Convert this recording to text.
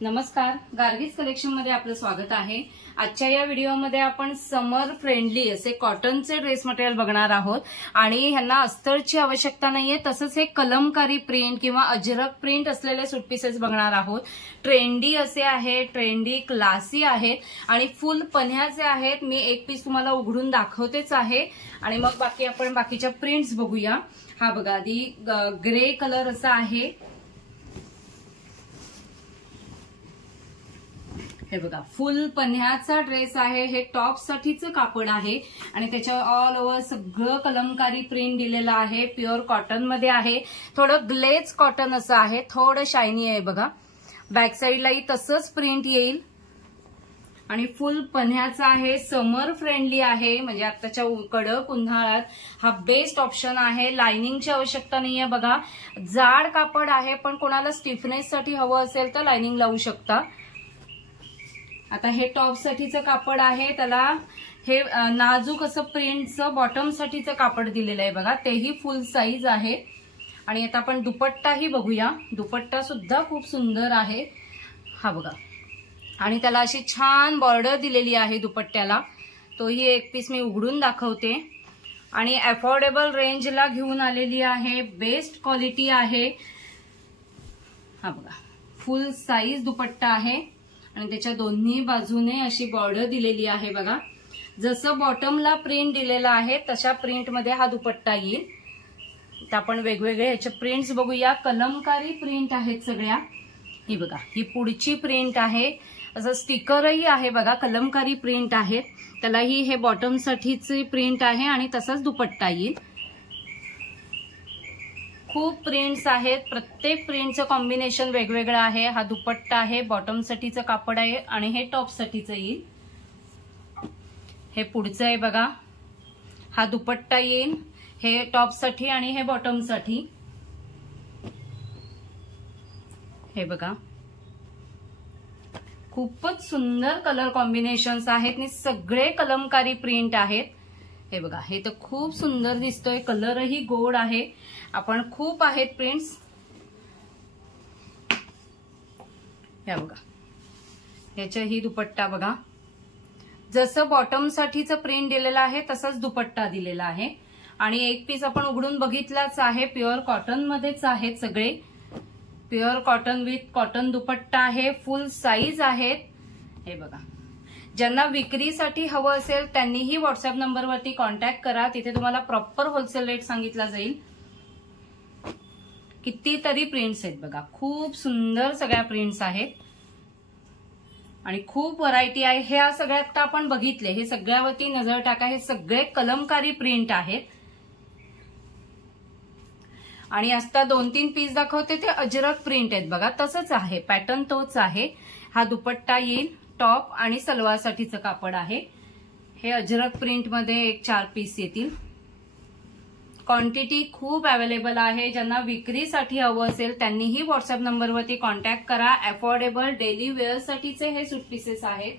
नमस्कार, गार्गीज कलेक्शन मध्ये आपलं स्वागत आहे। आजच्या या व्हिडिओमध्ये आपण समर फ्रेंडली असे कॉटनचे ड्रेस मटेरियल बघणार आहोत आणि ह्यांना अस्तरची आवश्यकता नाहीये। तसंच हे कलमकारी प्रिंट किंवा अजरक प्रिंट असलेले सूट पीसेस बघणार आहोत। ट्रेंडी असे आहेत, ट्रेंडी क्लासी आहेत आणि फुल पन्ह्याचे आहेत। मी एक पीस तुम्हाला उघडून दाखवतेच आहे आणि मग बाकी आपण बाकीच्या प्रिंट्स बघूया। हा बघा, आधी ग्रे कलर असा आहे, हे बघा फुल पन्ह्याचा ड्रेस आहे। हे टॉप साठीचं कापड आहे आणि त्याच्या ऑल ओव्हर सगळं कलमकारी प्रिंट दिलेलं आहे। प्युअर कॉटन मध्ये आहे, थोडं ग्लेज कॉटन असं आहे, थोडं शायनी आहे बघा। बॅक साईडलाही तसंच प्रिंट येईल आणि फुल पन्ह्याचा आहे। समर फ्रेंडली आहे, म्हणजे आताच्या कडक उन्हाळ्यात हा बेस्ट ऑप्शन आहे। लाइनिंगची आवश्यकता नाहीये बघा, जाड कापड आहे, पण कोणाला स्टिफनेस साठी हवं असेल तर लाइनिंग लावू शकता। आता हे टॉप साठीचं कापड आहे, त्याला हे नाजूक असं प्रिंटचं बॉटम साठीचं कापड दिलेलं आहे बघा, तेही फुल साईज आहे। आणि आता आपण दुपट्टाही बघूया। दुपट्टा सुद्धा खूप सुंदर आहे, हा बघा, आणि त्याला अशी छान बॉर्डर दिलेली आहे दुपट्ट्याला। तोही एक पीस मी उघडून दाखवते आणि अफोर्डेबल रेंजला घेऊन आलेली आहे, बेस्ट क्वालिटी आहे। हा बघा, फुल साईज दुपट्टा आहे आणि त्याच्या दोन्ही बाजूने अशी बॉर्डर दिलेली आहे बघा। जसं बॉटमला प्रिंट दिलेला आहे तशा प्रिंट मध्ये हा दुपट्टा येईल। तर आपण वेगवेगळे ह्याचे प्रिंट्स बघूया। कलमकारी प्रिंट आहेत सगळ्या, ही बघा, ही पुढची प्रिंट आहे, असं स्टिकरही आहे बघा, कलमकारी प्रिंट आहेत। त्यालाही हे बॉटम साठीची प्रिंट आहे आणि तसाच दुपट्टा येईल। खूप प्रिंट्स आहेत, प्रत्येक प्रिंटचं कॉम्बिनेशन वेगवेगळं आहे। हा दुपट्टा आहे, बॉटम साठीचं कापड आहे आणि हे टॉप साठीचं येईल। हे पुढचं आहे बघा, हा दुपट्टा येईल, हे टॉप साठी आणि हे बॉटम साठी। हे बघा, खूपच सुंदर कलर कॉम्बिनेशन्स आहेत आणि सगळे कलमकारी प्रिंट आहेत। हे बघा, हे तर खूप सुंदर दिसतोय, कलरही गोड आहे। आपण खूप आहेत प्रिंट्स, या बघा, याच्याही दुपट्टा बघा, जसं बॉटम साठीचं प्रिंट दिलेलं आहे तसंच दुपट्टा दिलेला आहे। आणि एक पीस आपण उघडून बघितलाच आहे, प्युअर कॉटन मध्येच आहेत सगळे, प्युअर कॉटन विथ कॉटन दुपट्टा आहे, फुल साईज आहेत। हे बघा, ज्यांना विक्रीसाठी हवं असेल त्यांनीही व्हॉट्सअप नंबरवरती कॉन्टॅक्ट करा, तिथे तुम्हाला प्रॉपर होलसेल रेट सांगितला जाईल। कितीतरी प्रिंट्स आहेत बघा, खूप सुंदर सगळ्या प्रिंट्स आहेत आणि खूप व्हरायटी आहे। ह्या सगळ्यात आपण बघितले, हे सगळ्यावरती नजर टाका, हे सगळे कलमकारी प्रिंट आहेत। आणि आता 2-3 पीस दाखवते, ते अजरक प्रिंट आहेत बघा, तसंच आहे, पॅटर्न तोच आहे। हा दुपट्टा येईल, टॉप आणि सलवार साठीचं कापड आहे। हे अजरक प्रिंट मध्ये एक 4 पीस येतील। क्वांटिटी खूप अवेलेबल आहे, ज्यांना विक्रीसाठी हवं असेल त्यांनीही व्हॉट्सअप नंबरवरती कॉन्टॅक्ट करा। अफोर्डेबल डेली वेअर साठीचे हे सूट पीसेस आहेत।